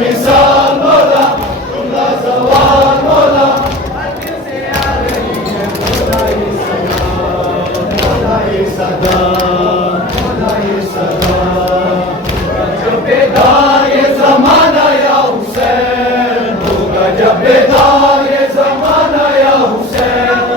مثال مولا تمہارا زوال مولا ہر دل سے آ رہی ہے مولا یہ صدا مولا یہ صدا مولا یہ صدا جب بیدار یہ زمانہ یا حسین ہوگا جب بیدار یہ زمانہ یا حسین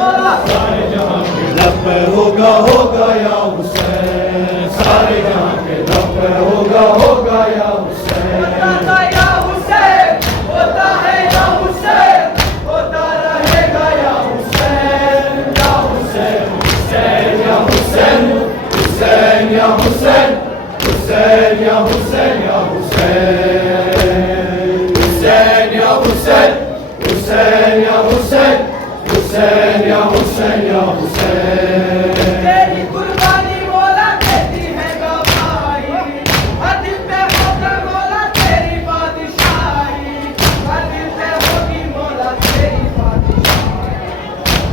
سارے جہاں کے لب پہ ہوگا ہوگا یا حسین سارے جہاں کے لب پہ ہوگا ہوگا یا حسین ہوتا یا حسین ہوتا ہے یا حسین ہوتا رہے گا یا حسین یا حسین حسین یا حسین حسین یا حسین حسین یا حسین یا حسین حسین یا حسین حسین یا حسین حسین یا حسین یا حسین تیری قربانی مولا دیتی ہے گواہی ہر دل پہ ہوگا مولا تیری بادشاہی ہر دل پہ ہوگی مولا تیری بادشاہی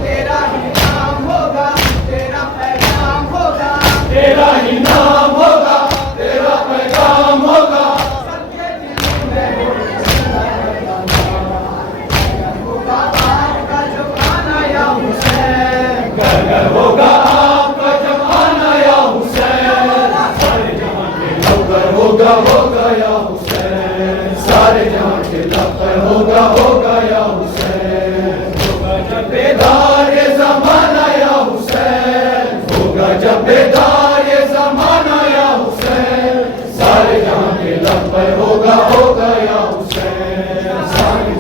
تیرا ہی نام ہوگا تیرا پیغام ہوگا تیرا ہی نام ہوگا تیرا پیغام ہوگا سب کے دلوں میں ہوگا آپ کا جو آنا یا حسین گھر گھر ہوگا آپ کا جب آنا یا حسین سارے جہاں کے لب پر ہوگا ہوگا یا حسین سارے جہاں کے لب پر ہوگا ہوگا یا حسین ہوگا جب بیدار یہ زمانہ یا حسین ہوگا جب بیدار یہ زمانہ یا حسین سارے جہاں کے لب پر ہوگا ہوگا یا حسین سارے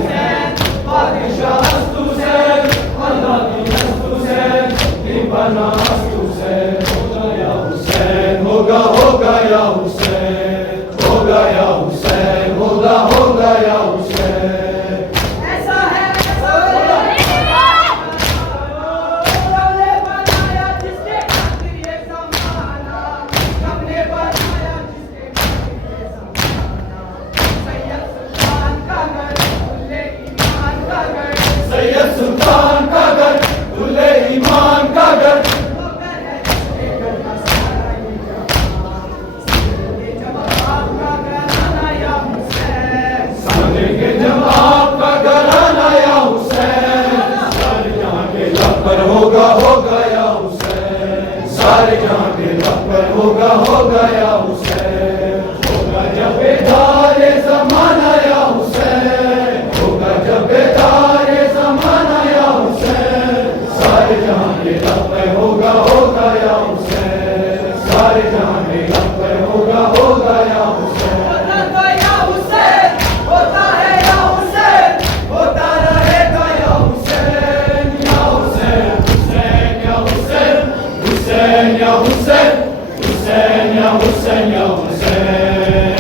بادشاہ ہست حسین اللہ کی ہست حسین دیوانہ ہست حسین ہوگا یا حسین ہوگا ہوگا یا حسین ہوگا یا حسین ہوگا ہوگا یا حسین ایسا ہے ہم نے بنایا جس کے خاطر یہ زمانہ ہم نے بنایا جس کے خاطر یہ زمانہ سید سلطان کا گھر کھلے ایمان کا گھر سید سلطان کا گھر کھلے ایمان کا گھر سامنے کے جب آپ کا گھرانہ یا حسین سارے جہاں کے لب پر ہوگا ہوگا یا حسین سارے جہاں کے لب پر ہوگا ہوگا یا حسین ہوگا جب بیدار یہ زمانہ یا حسین ہوگا جب بیدار یہ زمانہ یا حسین سارے جہاں کے لب پر ہوگا ہوگا یا حسین سارے جہاں کے لب پر ہوگا ہوگا یا حسین ہوتا ہے یا حسین ہوتا رہے گا یا حسین یا حسین حسین یا حسین حسین یا حسین حسین یا حسین یا حسین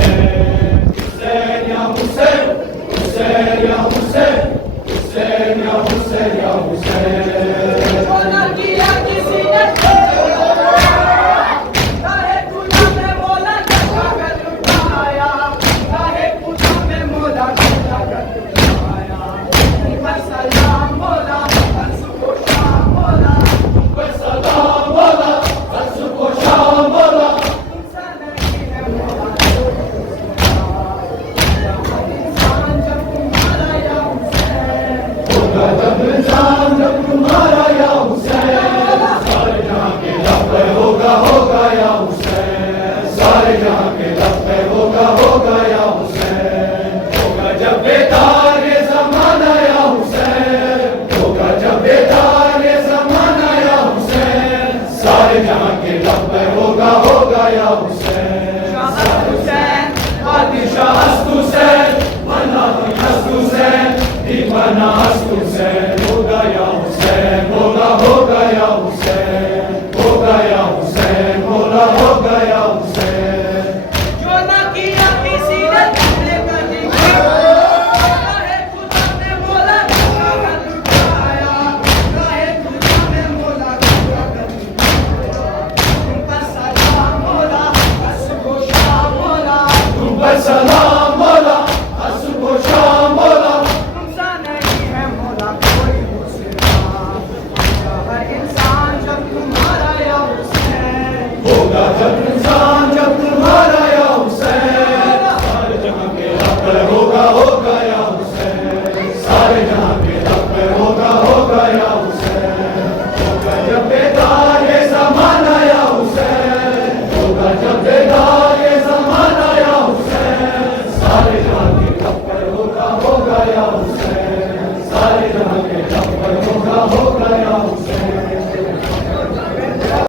حسین